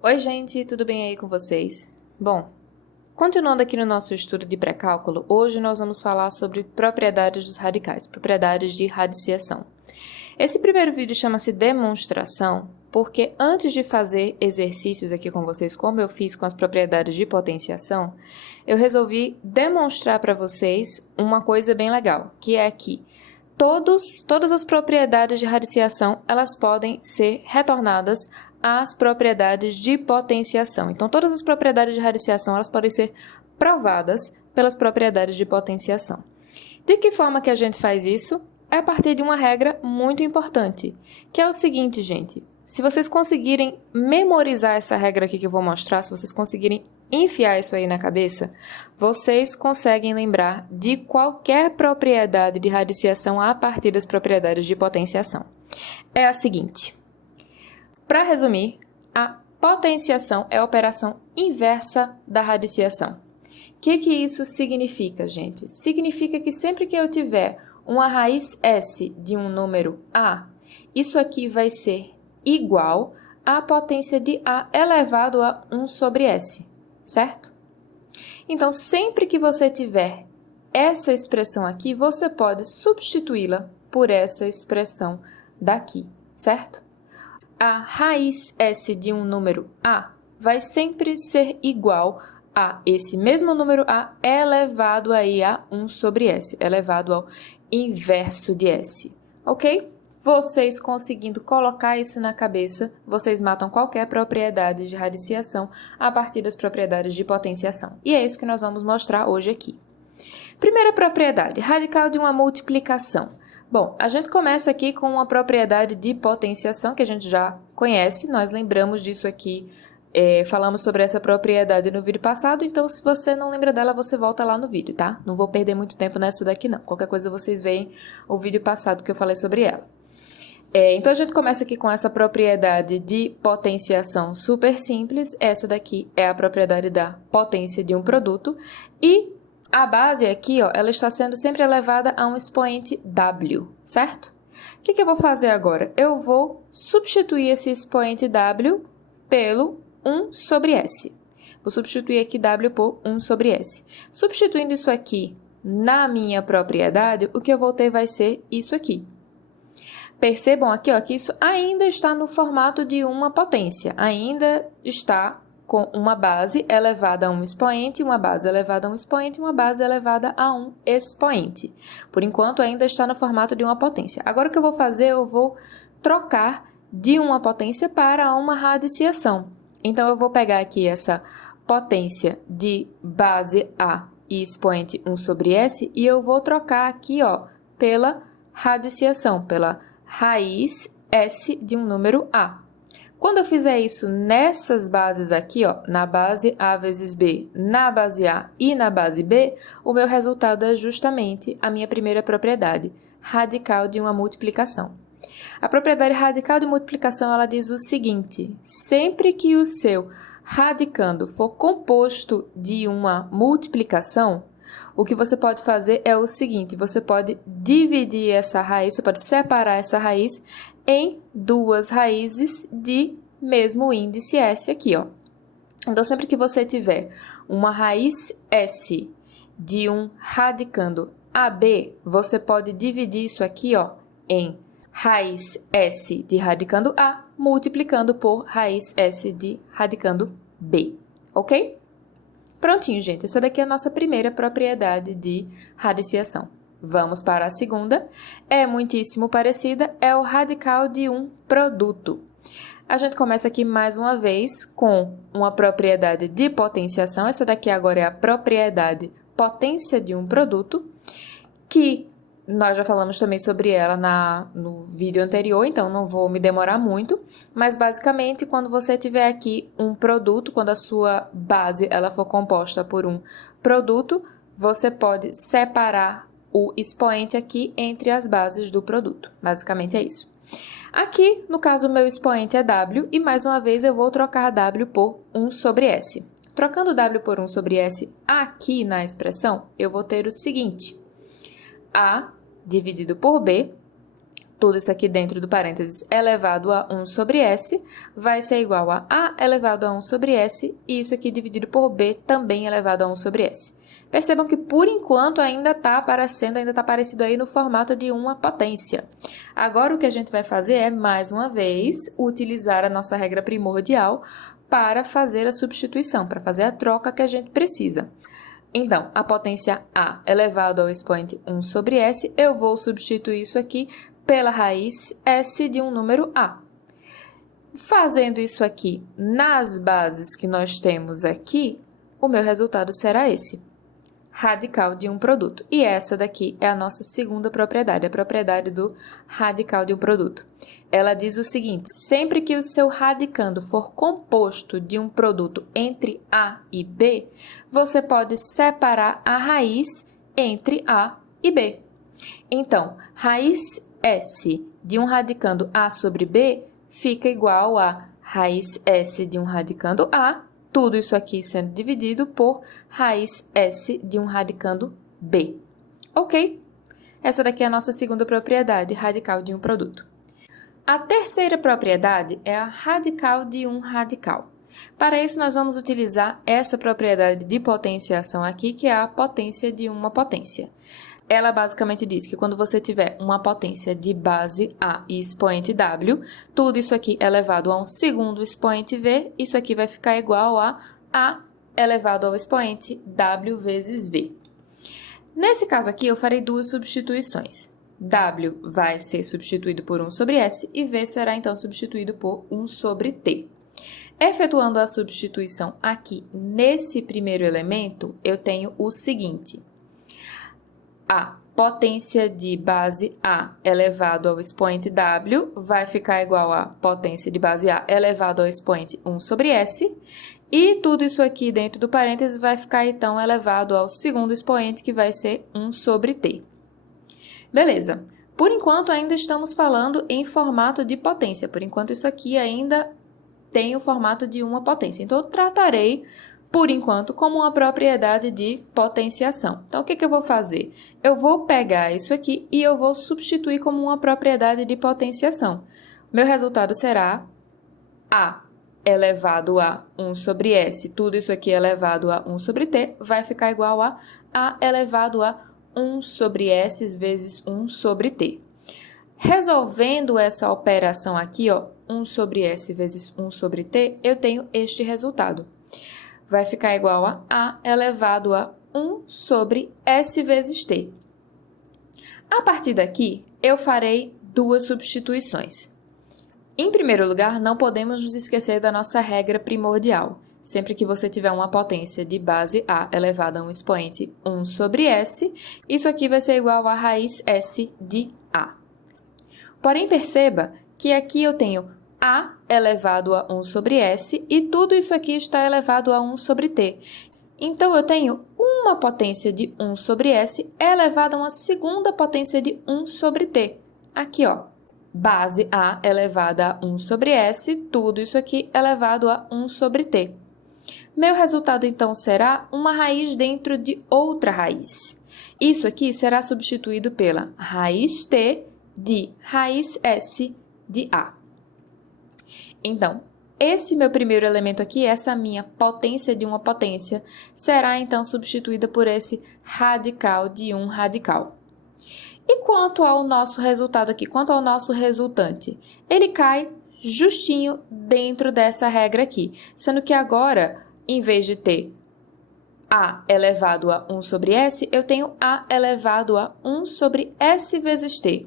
Oi, gente, tudo bem aí com vocês? Bom, continuando aqui no nosso estudo de pré-cálculo, hoje nós vamos falar sobre propriedades dos radicais, propriedades de radiciação. Esse primeiro vídeo chama-se demonstração, porque antes de fazer exercícios aqui com vocês, como eu fiz com as propriedades de potenciação, eu resolvi demonstrar para vocês uma coisa bem legal, que é que todas as propriedades de radiciação, elas podem ser retornadas às propriedades de potenciação. Então, todas as propriedades de radiciação, elas podem ser provadas pelas propriedades de potenciação. De que forma que a gente faz isso? É a partir de uma regra muito importante, que é o seguinte, gente. Se vocês conseguirem memorizar essa regra aqui que eu vou mostrar, se vocês conseguirem enfiar isso aí na cabeça, vocês conseguem lembrar de qualquer propriedade de radiciação a partir das propriedades de potenciação. É a seguinte. Para resumir, a potenciação é a operação inversa da radiciação. O que isso significa, gente? Significa que sempre que eu tiver uma raiz S de um número A, isso aqui vai ser igual à potência de A elevado a 1 sobre S, certo? Então, sempre que você tiver essa expressão aqui, você pode substituí-la por essa expressão daqui, certo? A raiz S de um número A vai sempre ser igual a esse mesmo número A elevado aí a 1 sobre S, elevado ao inverso de S, ok? Vocês conseguindo colocar isso na cabeça, vocês matam qualquer propriedade de radiciação a partir das propriedades de potenciação. E é isso que nós vamos mostrar hoje aqui. Primeira propriedade, radical de uma multiplicação. Bom, a gente começa aqui com uma propriedade de potenciação que a gente já conhece, nós lembramos disso aqui, falamos sobre essa propriedade no vídeo passado, então se você não lembra dela, você volta lá no vídeo, tá? Não vou perder muito tempo nessa daqui não, qualquer coisa vocês veem o vídeo passado que eu falei sobre ela. Então a gente começa aqui com essa propriedade de potenciação super simples, essa daqui é a propriedade da potência de um produto, e a base aqui, ó, ela está sendo sempre elevada a um expoente W, certo? O que eu vou fazer agora? Eu vou substituir esse expoente W pelo 1 sobre S. Vou substituir aqui W por 1 sobre S. Substituindo isso aqui na minha propriedade, o que eu vou ter vai ser isso aqui. Percebam aqui, ó, que isso ainda está no formato de uma potência, ainda está com uma base elevada a um expoente, uma base elevada a um expoente, uma base elevada a um expoente. Por enquanto, ainda está no formato de uma potência. Agora, o que eu vou fazer? Eu vou trocar de uma potência para uma radiciação. Então, eu vou pegar aqui essa potência de base A e expoente 1 sobre S e eu vou trocar aqui, ó, pela radiciação, pela raiz S de um número A. Quando eu fizer isso nessas bases aqui, ó, na base A vezes B, na base A e na base B, o meu resultado é justamente a minha primeira propriedade, radical de uma multiplicação. A propriedade radical de multiplicação, ela diz o seguinte: sempre que o seu radicando for composto de uma multiplicação, o que você pode fazer é o seguinte, você pode dividir essa raiz, você pode separar essa raiz em duas raízes de mesmo índice S aqui, ó. Então, sempre que você tiver uma raiz S de um radicando AB, você pode dividir isso aqui, ó, em raiz S de radicando A, multiplicando por raiz S de radicando B, ok? Prontinho, gente. Essa daqui é a nossa primeira propriedade de radiciação. Vamos para a segunda. É muitíssimo parecida, é o radical de um produto. A gente começa aqui mais uma vez com uma propriedade de potenciação. Essa daqui agora é a propriedade potência de um produto, que nós já falamos também sobre ela no vídeo anterior, então não vou me demorar muito, mas basicamente quando você tiver aqui um produto, quando a sua base ela for composta por um produto, você pode separar o expoente aqui entre as bases do produto. Basicamente é isso. Aqui, no caso, o meu expoente é W e mais uma vez eu vou trocar W por 1 sobre S. Trocando W por 1 sobre S aqui na expressão, eu vou ter o seguinte: A dividido por B tudo isso aqui dentro do parênteses elevado a 1 sobre S, vai ser igual a elevado a 1 sobre S, e isso aqui dividido por B também elevado a 1 sobre S. Percebam que, por enquanto, ainda está parecido aí no formato de uma potência. Agora, o que a gente vai fazer é, mais uma vez, utilizar a nossa regra primordial para fazer a substituição, para fazer a troca que a gente precisa. Então, a potência A elevado ao expoente 1 sobre S, eu vou substituir isso aqui pela raiz S de um número A. Fazendo isso aqui nas bases que nós temos aqui, o meu resultado será esse. Radical de um produto. E essa daqui é a nossa segunda propriedade, a propriedade do radical de um produto. Ela diz o seguinte: sempre que o seu radicando for composto de um produto entre A e B, você pode separar a raiz entre A e B. Então, raiz S de um radicando A sobre B fica igual a raiz S de um radicando A, tudo isso aqui sendo dividido por raiz S de um radicando B. Ok? Essa daqui é a nossa segunda propriedade, radical de um produto. A terceira propriedade é a radical de um radical. Para isso, nós vamos utilizar essa propriedade de potenciação aqui, que é a potência de uma potência. Ela basicamente diz que quando você tiver uma potência de base A e expoente W, tudo isso aqui elevado a um segundo expoente V, isso aqui vai ficar igual a A elevado ao expoente W vezes V. Nesse caso aqui, eu farei duas substituições. W vai ser substituído por 1 sobre S e V será então substituído por 1 sobre T. Efetuando a substituição aqui nesse primeiro elemento, eu tenho o seguinte: a potência de base A elevado ao expoente W vai ficar igual a potência de base A elevado ao expoente 1 sobre S, e tudo isso aqui dentro do parênteses vai ficar, então, elevado ao segundo expoente, que vai ser 1 sobre T. Beleza. Por enquanto, ainda estamos falando em formato de potência. Por enquanto, isso aqui ainda tem o formato de uma potência. Então, eu tratarei, por enquanto, como uma propriedade de potenciação. Então, o que eu vou fazer? Eu vou pegar isso aqui e eu vou substituir como uma propriedade de potenciação. Meu resultado será A elevado a 1 sobre S, tudo isso aqui elevado a 1 sobre T, vai ficar igual a A elevado a 1 sobre S vezes 1 sobre T. Resolvendo essa operação aqui, ó, 1 sobre S vezes 1 sobre T, eu tenho este resultado. Vai ficar igual a A elevado a 1 sobre S vezes T. A partir daqui, eu farei duas substituições. Em primeiro lugar, não podemos nos esquecer da nossa regra primordial. Sempre que você tiver uma potência de base A elevada a um expoente 1 sobre S, isso aqui vai ser igual a raiz S de A. Porém, perceba que aqui eu tenho A elevado a 1 sobre S e tudo isso aqui está elevado a 1 sobre T. Então, eu tenho uma potência de 1 sobre S elevada a uma segunda potência de 1 sobre T. Aqui, ó. Base A elevada a 1 sobre S, tudo isso aqui elevado a 1 sobre T. Meu resultado, então, será uma raiz dentro de outra raiz. Isso aqui será substituído pela raiz T de raiz S de A. Então, esse meu primeiro elemento aqui, essa minha potência de uma potência, será, então, substituída por esse radical de um radical. E quanto ao nosso resultado aqui, quanto ao nosso resultante? Ele cai justinho dentro dessa regra aqui, sendo que agora, em vez de ter A elevado a 1 sobre S, eu tenho A elevado a 1 sobre S vezes T.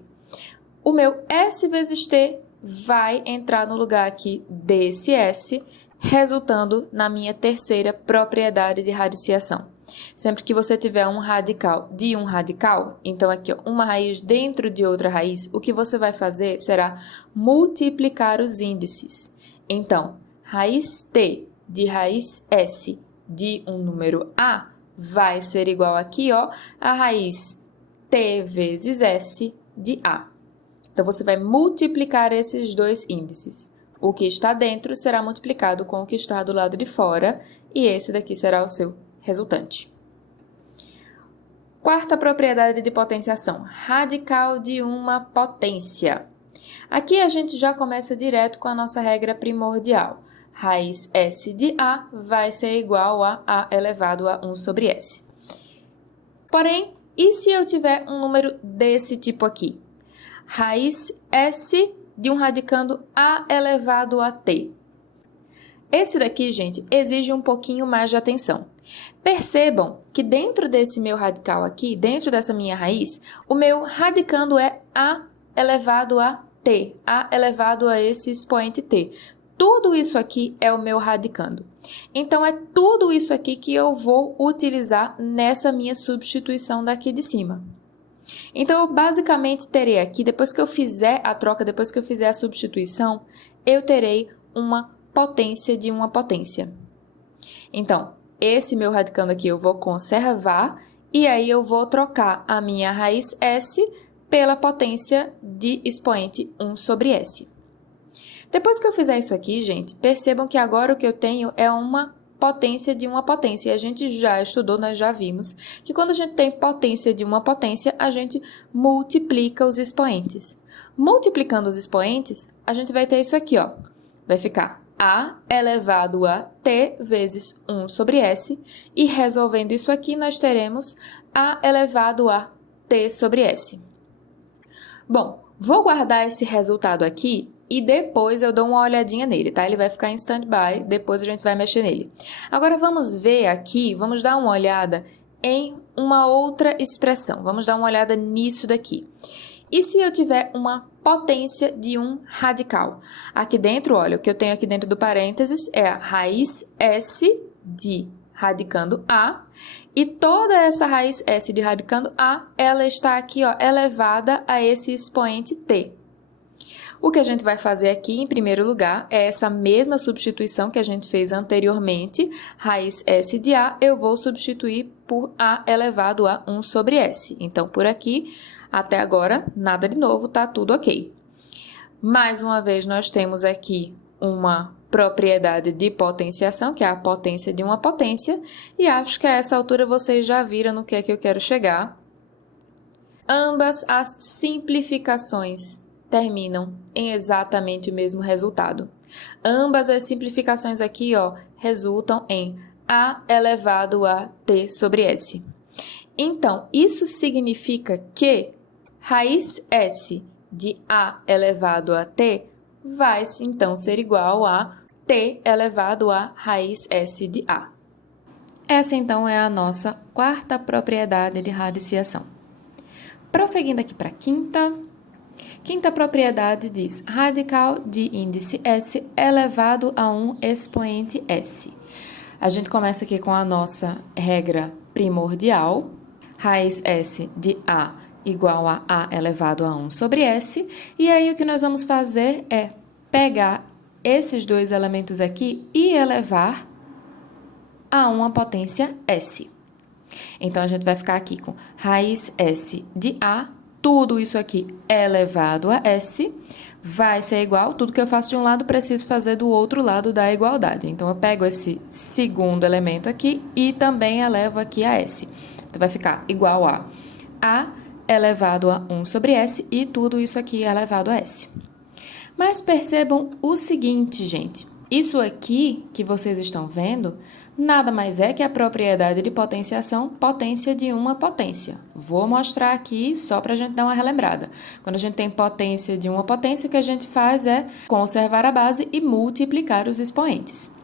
O meu S vezes T vai entrar no lugar aqui desse S, resultando na minha terceira propriedade de radiciação. Sempre que você tiver um radical de um radical, então aqui, ó, uma raiz dentro de outra raiz, o que você vai fazer será multiplicar os índices. Então, raiz T de raiz S de um número A vai ser igual aqui, ó, a raiz T vezes S de A. Então, você vai multiplicar esses dois índices. O que está dentro será multiplicado com o que está do lado de fora, e esse daqui será o seu resultante. Quarta propriedade de potenciação, radical de uma potência. Aqui a gente já começa direto com a nossa regra primordial. Raiz S de A vai ser igual a A elevado a 1 sobre S. Porém, e se eu tiver um número desse tipo aqui? Raiz S de um radicando A elevado a T. Esse daqui, gente, exige um pouquinho mais de atenção. Percebam que dentro desse meu radical aqui, dentro dessa minha raiz, o meu radicando é A elevado a T, A elevado a esse expoente T. Tudo isso aqui é o meu radicando. Então, é tudo isso aqui que eu vou utilizar nessa minha substituição daqui de cima. Então, eu basicamente terei aqui, depois que eu fizer a troca, depois que eu fizer a substituição, eu terei uma potência de uma potência. Então, esse meu radicando aqui eu vou conservar e aí eu vou trocar a minha raiz S pela potência de expoente 1 sobre S. Depois que eu fizer isso aqui, gente, percebam que agora o que eu tenho é uma potência de uma potência. E a gente já estudou, nós já vimos, que quando a gente tem potência de uma potência, a gente multiplica os expoentes. Multiplicando os expoentes, a gente vai ter isso aqui, ó. Vai ficar A elevado a T vezes 1 sobre S. E resolvendo isso aqui, nós teremos A elevado a T sobre S. Bom, vou guardar esse resultado aqui e depois eu dou uma olhadinha nele, tá? Ele vai ficar em stand-by, depois a gente vai mexer nele. Agora vamos ver aqui, vamos dar uma olhada em uma outra expressão. Vamos dar uma olhada nisso daqui. E se eu tiver uma potência de um radical? Aqui dentro, olha, o que eu tenho aqui dentro do parênteses é a raiz S de radicando A. E toda essa raiz S de radicando A, ela está aqui, ó, elevada a esse expoente T. O que a gente vai fazer aqui, em primeiro lugar, é essa mesma substituição que a gente fez anteriormente, raiz S de A, eu vou substituir por A elevado a 1 sobre S. Então, por aqui, até agora, nada de novo, tá tudo ok. Mais uma vez, nós temos aqui uma propriedade de potenciação, que é a potência de uma potência, e acho que a essa altura vocês já viram no que é que eu quero chegar. Ambas as simplificações terminam em exatamente o mesmo resultado. Ambas as simplificações aqui, ó, resultam em A elevado a T sobre S. Então, isso significa que raiz S de A elevado a T vai, então, ser igual a T elevado a raiz S de A. Essa, então, é a nossa quarta propriedade de radiciação. Prosseguindo aqui para a quinta. Quinta propriedade diz radical de índice S elevado a um expoente S. A gente começa aqui com a nossa regra primordial. Raiz S de A igual a A elevado a 1 sobre S. E aí, o que nós vamos fazer é pegar esses dois elementos aqui e elevar a uma potência S. Então, a gente vai ficar aqui com raiz S de A, tudo isso aqui elevado a S, vai ser igual, tudo que eu faço de um lado, preciso fazer do outro lado da igualdade. Então, eu pego esse segundo elemento aqui e também elevo aqui a S. Então, vai ficar igual a A elevado a 1 sobre S e tudo isso aqui elevado a S. Mas percebam o seguinte, gente. Isso aqui que vocês estão vendo, nada mais é que a propriedade de potenciação, potência de uma potência. Vou mostrar aqui só para a gente dar uma relembrada. Quando a gente tem potência de uma potência, o que a gente faz é conservar a base e multiplicar os expoentes.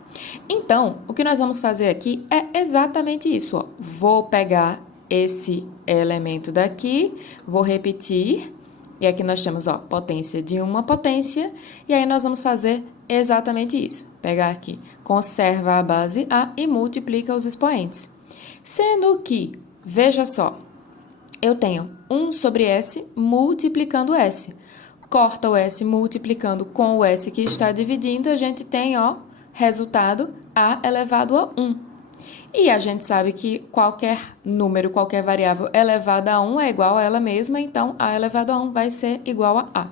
Então, o que nós vamos fazer aqui é exatamente isso, ó. Vou pegar esse elemento daqui, vou repetir, e aqui nós temos, ó, potência de uma potência, e aí nós vamos fazer exatamente isso. Pegar aqui, conserva a base A e multiplica os expoentes. Sendo que, veja só, eu tenho 1 sobre S multiplicando S. Corta o S multiplicando com o S que está dividindo, a gente tem, ó, resultado A elevado a 1. E a gente sabe que qualquer número, qualquer variável elevada a 1 é igual a ela mesma, então A elevado a 1 vai ser igual a A.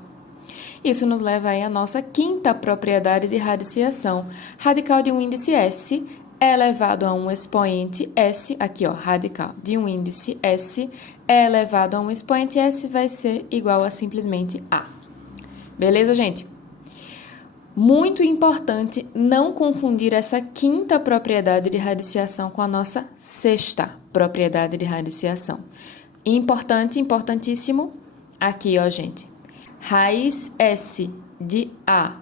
Isso nos leva aí à nossa quinta propriedade de radiciação. Radical de um índice S elevado a um expoente s, aqui ó, radical de um índice s elevado a um expoente s vai ser igual a simplesmente a. Beleza, gente? Muito importante não confundir essa quinta propriedade de radiciação com a nossa sexta propriedade de radiciação. Importante, importantíssimo, aqui ó, gente. Raiz s de a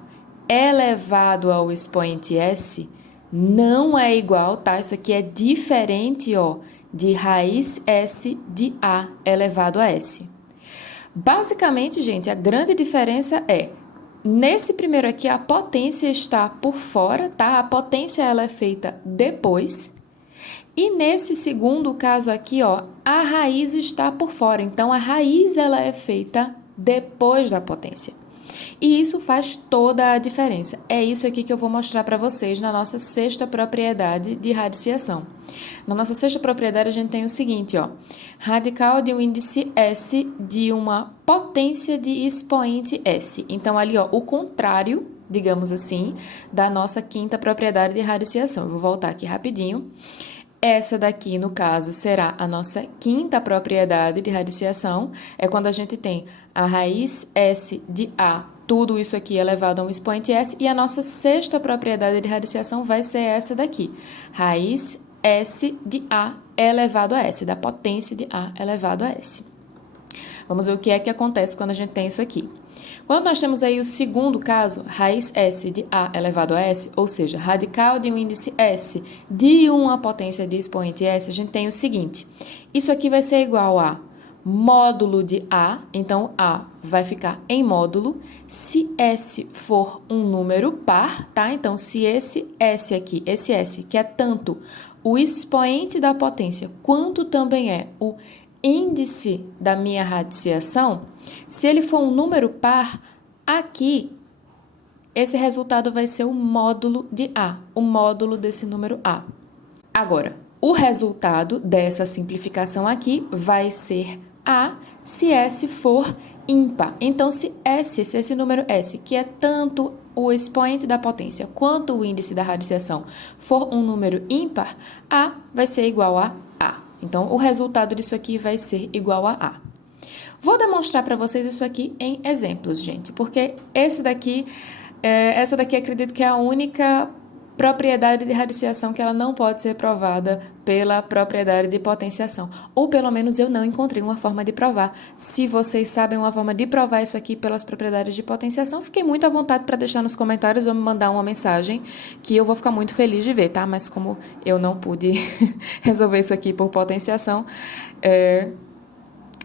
elevado ao expoente s não é igual, tá? Isso aqui é diferente, ó, de raiz s de a elevado a s. Basicamente, gente, a grande diferença é, nesse primeiro aqui, a potência está por fora, tá? A potência, ela é feita depois. E nesse segundo caso aqui, ó, a raiz está por fora. Então, a raiz, ela é feita depois da potência. E isso faz toda a diferença. É isso aqui que eu vou mostrar para vocês na nossa sexta propriedade de radiciação. Na nossa sexta propriedade, a gente tem o seguinte, ó. Radical de um índice S de uma potência de expoente S. Então, ali, ó, o contrário, digamos assim, da nossa quinta propriedade de radiciação. Eu vou voltar aqui rapidinho. Essa daqui, no caso, será a nossa quinta propriedade de radiciação. É quando a gente tem a raiz S de A, tudo isso aqui elevado a um expoente S. E a nossa sexta propriedade de radiciação vai ser essa daqui. Raiz S de A elevado a S, da potência de A elevado a S. Vamos ver o que é que acontece quando a gente tem isso aqui. Quando nós temos aí o segundo caso, raiz S de A elevado a S, ou seja, radical de um índice S de uma potência de expoente S, a gente tem o seguinte, isso aqui vai ser igual a módulo de A, então A vai ficar em módulo, se S for um número par, tá? Então, se esse S aqui, esse S, que é tanto o expoente da potência, quanto também é o índice da minha radiciação, se ele for um número par, aqui, esse resultado vai ser o módulo de A, o módulo desse número A. Agora, o resultado dessa simplificação aqui vai ser A se S for ímpar. Então, se esse número S, que é tanto o expoente da potência quanto o índice da radiciação, for um número ímpar, A vai ser igual a A. Então, o resultado disso aqui vai ser igual a A. Vou demonstrar para vocês isso aqui em exemplos, gente, porque essa daqui acredito que é a única propriedade de radiciação que ela não pode ser provada pela propriedade de potenciação. Ou pelo menos eu não encontrei uma forma de provar. Se vocês sabem uma forma de provar isso aqui pelas propriedades de potenciação, fiquei muito à vontade para deixar nos comentários ou me mandar uma mensagem que eu vou ficar muito feliz de ver, tá? Mas como eu não pude resolver isso aqui por potenciação,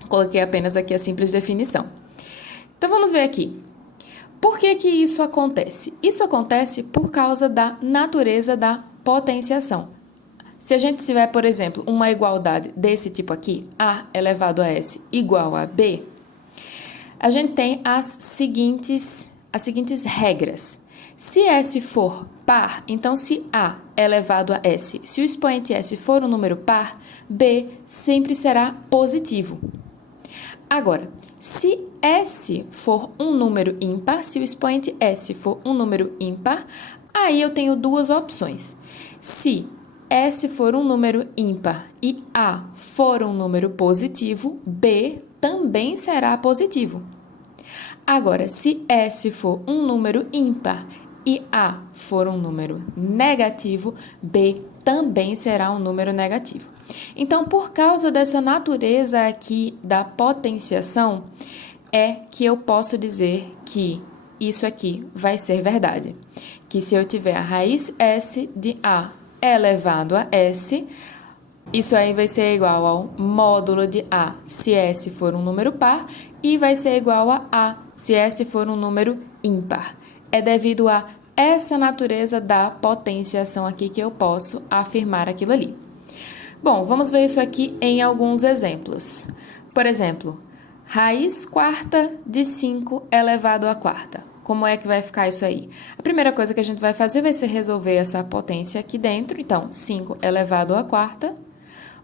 coloquei apenas aqui a simples definição. Então, vamos ver aqui. Por que que isso acontece? Isso acontece por causa da natureza da potenciação. Se a gente tiver, por exemplo, uma igualdade desse tipo aqui, A elevado a S igual a B, a gente tem as seguintes regras. Se S for par, então se A elevado a S, se o expoente S for um número par, B sempre será positivo. Agora, se S for um número ímpar, se o expoente S for um número ímpar, aí eu tenho duas opções. Se S for um número ímpar e A for um número positivo, B também será positivo. Agora, se S for um número ímpar e A for um número negativo, B também será um número negativo. Então, por causa dessa natureza aqui da potenciação, é que eu posso dizer que isso aqui vai ser verdade. Que se eu tiver a raiz S de A elevado a S, isso aí vai ser igual ao módulo de A se S for um número par e vai ser igual a A se S for um número ímpar. É devido a essa natureza da potenciação aqui que eu posso afirmar aquilo ali. Bom, vamos ver isso aqui em alguns exemplos. Por exemplo, raiz quarta de 5 elevado à quarta. Como é que vai ficar isso aí? A primeira coisa que a gente vai fazer vai ser resolver essa potência aqui dentro. Então, 5 elevado à quarta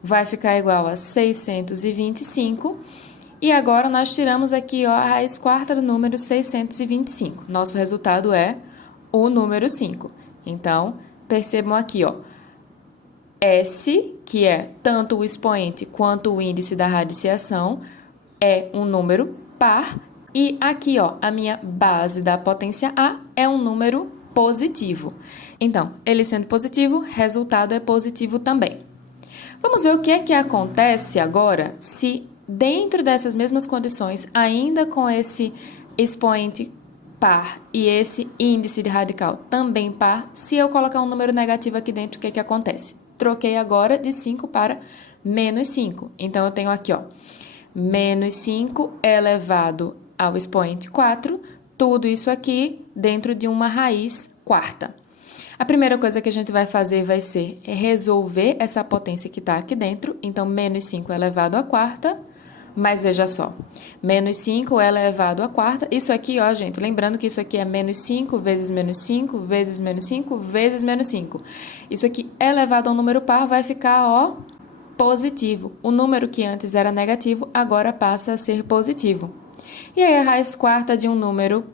vai ficar igual a 625. E agora, nós tiramos aqui ó, a raiz quarta do número 625. Nosso resultado é o número 5. Então, percebam aqui, ó. S, que é tanto o expoente quanto o índice da radiciação, é um número par. E aqui, ó, a minha base da potência A é um número positivo. Então, ele sendo positivo, resultado é positivo também. Vamos ver o que é que acontece agora se dentro dessas mesmas condições, ainda com esse expoente par e esse índice de radical também par, se eu colocar um número negativo aqui dentro, o que é que acontece? Troquei agora de 5 para menos 5. Então, eu tenho aqui, ó, menos 5 elevado ao expoente 4, tudo isso aqui dentro de uma raiz quarta. A primeira coisa que a gente vai fazer vai ser resolver essa potência que está aqui dentro. Então, menos 5 elevado à quarta, mas veja só, menos 5 elevado à quarta. Isso aqui, ó, gente, lembrando que isso aqui é menos 5 vezes menos 5 vezes menos 5 vezes menos 5. Isso aqui elevado a um número par vai ficar, ó, positivo. O número que antes era negativo, agora passa a ser positivo. E aí, a raiz quarta de um número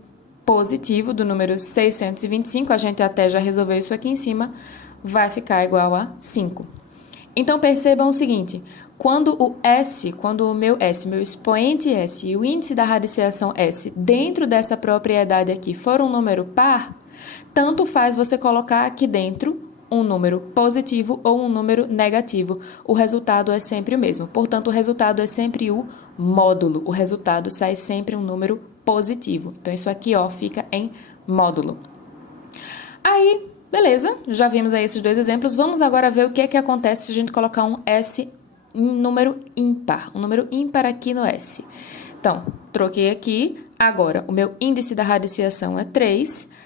positivo, do número 625, a gente até já resolveu isso aqui em cima, vai ficar igual a 5. Então, percebam o seguinte, quando o meu expoente S e o índice da radiciação S dentro dessa propriedade aqui for um número par, tanto faz você colocar aqui dentro um número positivo ou um número negativo. O resultado é sempre o mesmo. Portanto, o resultado é sempre o módulo. O resultado sai sempre um número positivo. Então, isso aqui, ó, fica em módulo. Aí, beleza, já vimos aí esses dois exemplos. Vamos agora ver o que é que acontece se a gente colocar um S em número ímpar. Um número ímpar aqui no S. Então, troquei aqui. Agora, o meu índice da radiciação é 3.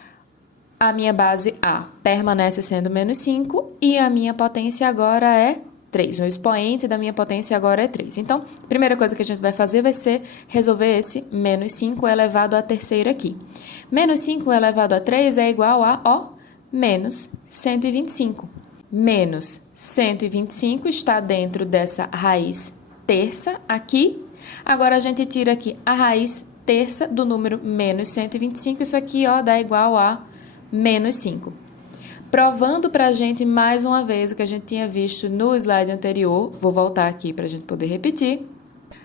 A minha base A permanece sendo menos 5 e a minha potência agora é 3. O expoente da minha potência agora é 3. Então, a primeira coisa que a gente vai fazer vai ser resolver esse menos 5 elevado à terceira aqui. Menos 5 elevado a 3 é igual a, ó, menos 125. Menos 125 está dentro dessa raiz terça aqui. Agora, a gente tira aqui a raiz terça do número menos 125. Isso aqui, ó, dá igual a menos 5. Provando para a gente mais uma vez o que a gente tinha visto no slide anterior, vou voltar aqui para a gente poder repetir.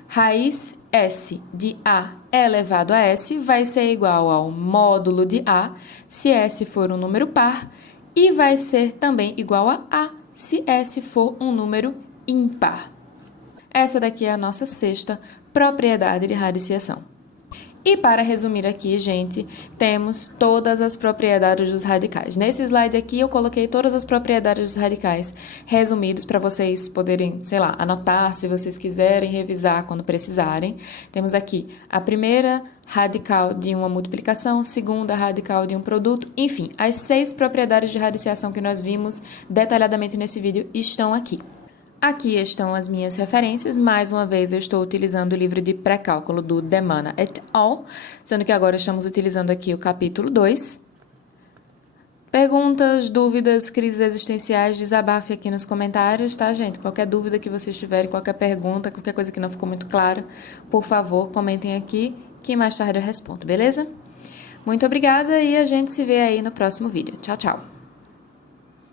Raiz S de A elevado a S vai ser igual ao módulo de A se S for um número par e vai ser também igual a se S for um número ímpar. Essa daqui é a nossa sexta propriedade de radiciação. E para resumir aqui, gente, temos todas as propriedades dos radicais. Nesse slide aqui eu coloquei todas as propriedades dos radicais resumidos para vocês poderem, sei lá, anotar se vocês quiserem, revisar quando precisarem. Temos aqui a primeira radical de uma multiplicação, segunda radical de um produto, enfim, as 6 propriedades de radiciação que nós vimos detalhadamente nesse vídeo estão aqui. Aqui estão as minhas referências. Mais uma vez, eu estou utilizando o livro de pré-cálculo do Demana et al., sendo que agora estamos utilizando aqui o capítulo 2. Perguntas, dúvidas, crises existenciais, desabafe aqui nos comentários, tá, gente? Qualquer dúvida que vocês tiverem, qualquer pergunta, qualquer coisa que não ficou muito clara, por favor, comentem aqui, que mais tarde eu respondo, beleza? Muito obrigada e a gente se vê aí no próximo vídeo. Tchau, tchau!